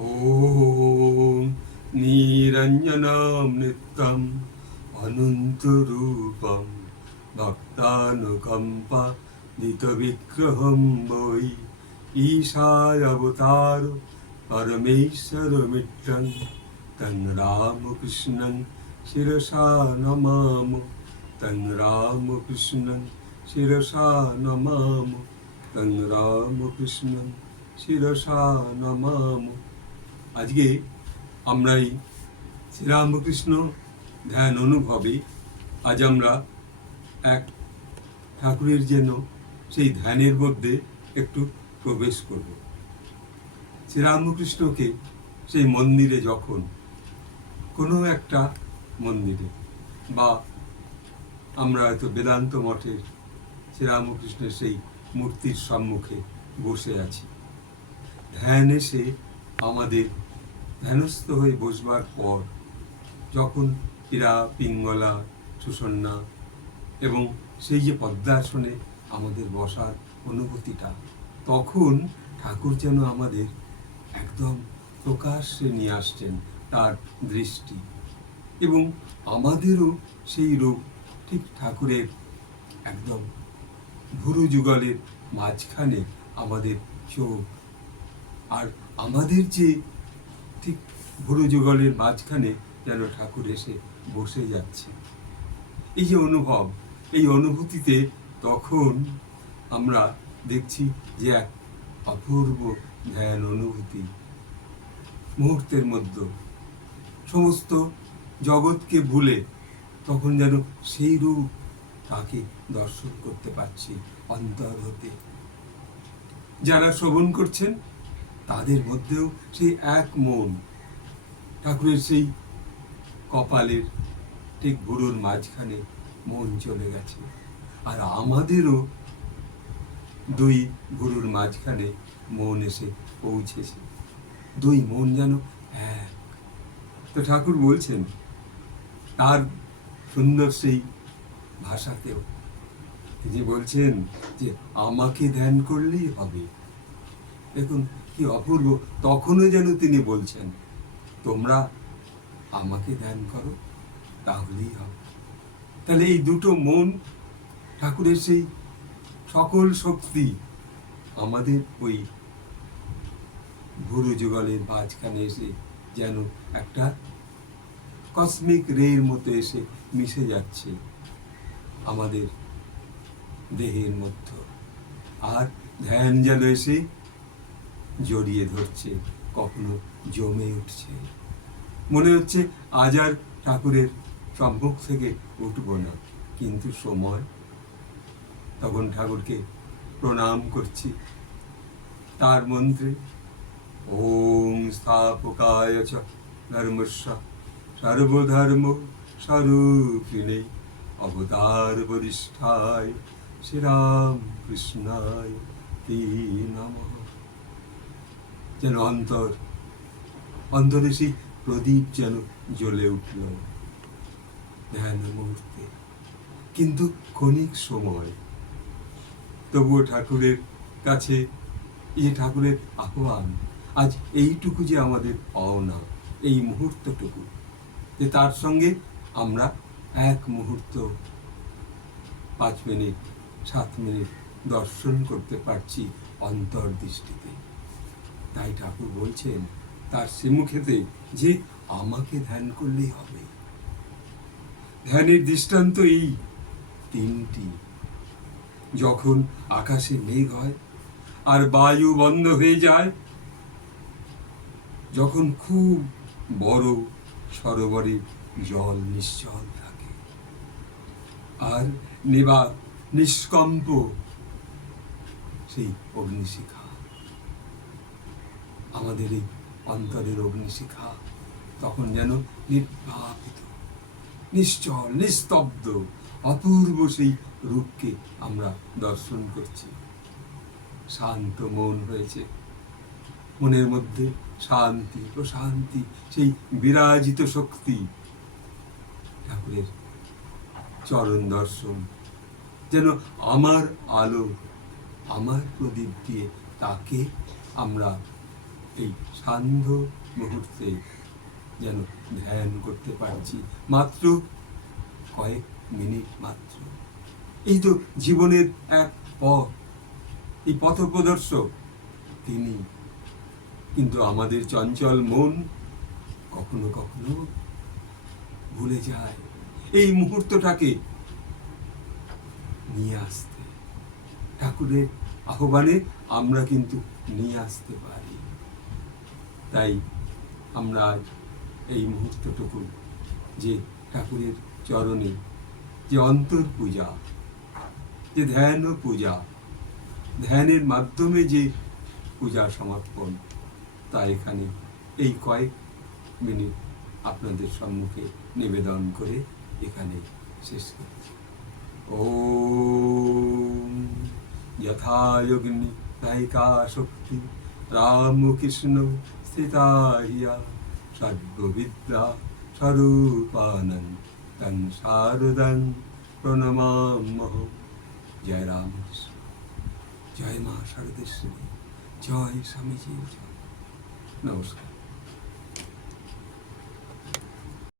ওম নিরঞ্জনম নিত্যম অনন্তরূপম ভক্তানুকম্পা দিতবিগ্রহম বৈ ঈশায় অবতার পরমেশ্বর মিত্রং তং রামকৃষ্ণং শিরসা নমাম তং রামকৃষ্ণং শিরসা নমাম তং রামকৃষ্ণং শিরসা নমাম। আজকে আমরা এই শ্রীরামকৃষ্ণ ধ্যান অনুভবে আজ আমরা এক ঠাকুরের যেন সেই ধ্যানের মধ্যে একটু প্রবেশ করব। শ্রীরামকৃষ্ণকে সেই মন্দিরে যখন কোনো একটা মন্দিরে বা আমরা হয়তো বেদান্ত মঠের শ্রীরামকৃষ্ণের সেই মূর্তির সম্মুখে বসে আছি, ধ্যান এসে আমাদের ধ্যানস্থ হয়ে বসবার পর যখন এরা পিঙ্গলা সুষন্না এবং সেই যে পদ্মাসনে আমাদের বসার অনুভূতিটা, তখন ঠাকুর যেন আমাদের একদম প্রকাশ্যে নিয়ে আসছেন তার দৃষ্টি, এবং আমাদেরও সেই রূপ ঠিক ঠাকুরের একদম ভুরু যুগলের মাঝখানে আমাদের চোখ, আর আমাদের যে ঠিক ভুরু যুগলের মাঝখানে যেন ঠাকুর এসে বসে যাচ্ছে। এই যে অনুভব, এই অনুভূতিতে তখন আমরা দেখছি যে এক অপূর্ব ধ্যান অনুভূতি, মুহূর্তের মধ্যে সমস্ত জগৎকে ভুলে তখন যেন সেই রূপ তাকে দর্শন করতে পারছি অন্তর হতে। যারা শ্রবণ করছেন তাদের মধ্যেও সেই এক মন, ঠাকুরের সেই কপালের ঠিক ভুরুর মাঝখানে মন চলে গেছে, আর আমাদেরও দুই ভুরুর মাঝখানে মন এসে পৌঁছেছে, দুই মন যেন এক। তো ঠাকুর বলছেন তার সুন্দর সেই ভাষাতেও, তিনি বলছেন যে আমাকে ধ্যান করলেই হবে। দেখুন কি অপূর্ব, তখনও যেন তিনি বলছেন তোমরা আমাকে ধ্যান করো তাহলেই হবে। তাহলে এই দুটো মন, ঠাকুরের সেই সকল শক্তি আমাদের ওই ভুরু যুগলের মাঝখানে এসে যেন একটা কসমিক রের মতো এসে মিশে যাচ্ছে আমাদের দেহের মধ্যে, আর ধ্যান যেন এসে জড়িয়ে ধরছে, কখনো জমে উঠছে। মনে হচ্ছে আজ আর ঠাকুরের সম্মুখ থেকে উঠব না, কিন্তু সময়, তখন ঠাকুরকে প্রণাম করছি তার মন্ত্রে ওম স্থাপকায় চ ধর্মস্য সর্বধর্ম স্বরূপিণে অবতার বরিষ্ঠায় শ্রীরাম কৃষ্ণায় তে নমঃ। যেন অন্তরে সেই প্রদীপ যেন জ্বলে উঠল ধ্যান মুহূর্তে, কিন্তু ক্ষণিক সময়, তবুও ঠাকুরের কাছে এই ঠাকুরের আহ্বান, আজ এইটুকু যে আমাদের পাওনা, এই মুহূর্তটুকু, যে তার সঙ্গে আমরা এক মুহূর্ত 5 মিনিট 7 মিনিট দর্শন করতে পারছি অন্তর্দৃষ্টিতে। তাই ঠাকুর বলছেন তার শ্রীমুখেতে যে আমাকে ধ্যান করলেই হবে। ধ্যানের দৃষ্টান্ত এই 3টি। যখন আকাশে মেঘ হয় আর বায়ু বন্ধ হয়ে যায়, যখন খুব বড় সরোবরে জল নিশ্চল থাকে, আর নিষ্কম্প সেই অগ্নিশিখা, আমাদের এই অন্তরের অগ্নিশিখা তখন যেন নির্বাপিত, নিশ্চল, নিস্তব্ধ, অপূর্ব সেই রূপকে আমরা দর্শন করছি। শান্ত মন হয়েছে, মনের মধ্যে শান্তি, প্রশান্তি, সেই বিরাজিত শক্তি, ঠাকুরের চরণ দর্শন, যেন আমার আলো, আমার প্রদীপ দিয়ে তাকে আমরা এই সান্ধ্য মুহূর্তে যেন ধ্যান করতে পারছি, মাত্র কয়েক মিনিট মাত্র। এই তো জীবনের এক পথ, এই পথপ্রদর্শক তিনি। কিন্তু আমাদের চঞ্চল মন কখনো কখনো ভুলে যায় এই মুহূর্তটাকে নিয়ে আসতে। ঠাকুরের আহ্বানে আমরা কিন্তু নিয়ে আসতে পারি। তাই আমরা আজ এই মুহূর্তটুকু যে ঠাকুরের চরণে যে অন্তর পূজা, যে ধ্যান ও পূজা, ধ্যানের মাধ্যমে যে পূজা সমর্পণ, তা এখানে এই কয়েক মিনিট আপনাদের সম্মুখে নিবেদন করে এখানে শেষ করছি। ওম যথা যোগিনী নায়িকা শক্তি রামকৃষ্ণ স্থিতা হিয়া সর্ববিদ্যা স্বরূপানং তং শারদং প্রণমাম্যহম। জয় রামকৃষ্ণ, জয় মা শারদেশ্বরী, জয় স্বামীজি, নমস্কার।